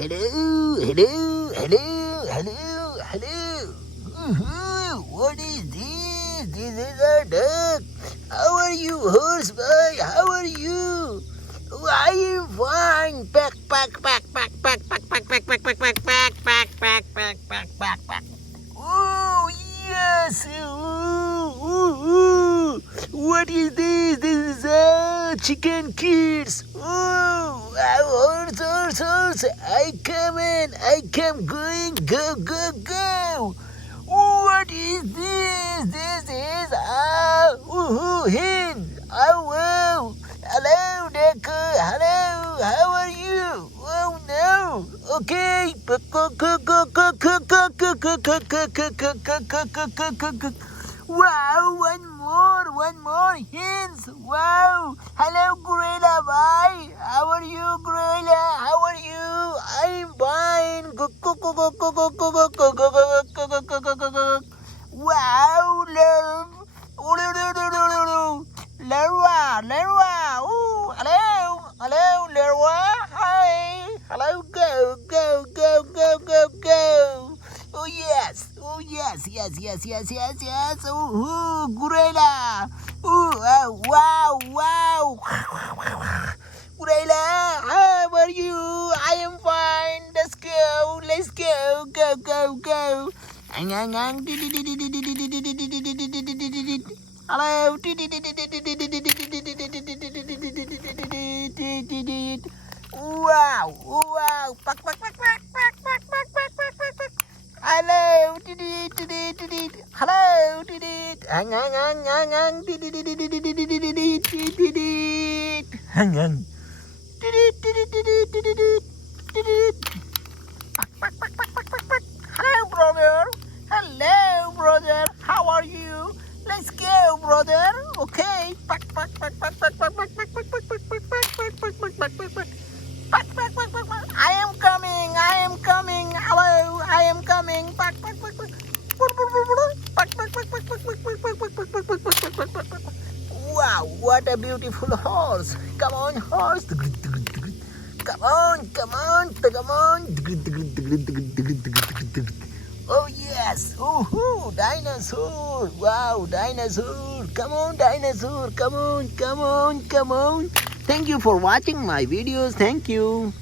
hello. What is this? This is a duck. How are you, horse boy? How are you? I am fine. Pack. Oh yes. What is this? This is chicken kids. Oh, horse. I come going. Go. What is this? This is hen. Oh wow. Hello, Decker. Hello. How are you? Oh no. Okay. Wow, one more hens. Wow. Hello, gorilla. Bye. How are you, gorilla? How are you? I'm fine. Wow, Larva. Ooh, hello, Larva. Hi. Hello, go. Oh yes. Oh, gorilla. Wow. Gorilla, how are you? I am fine. Let's go. Go. Hello. Wow. Pack. Hello. Hello. Hang. Hello, brother. How are you? Let's go, brother. Okay. Pack. I am coming. Hello, I am coming. Pack. Wow, what a beautiful horse. Come on, horse. Come on. Oh yes. Oh, dinosaur. Wow, dinosaur. Come on, dinosaur. Come on. Thank you for watching my videos. Thank you.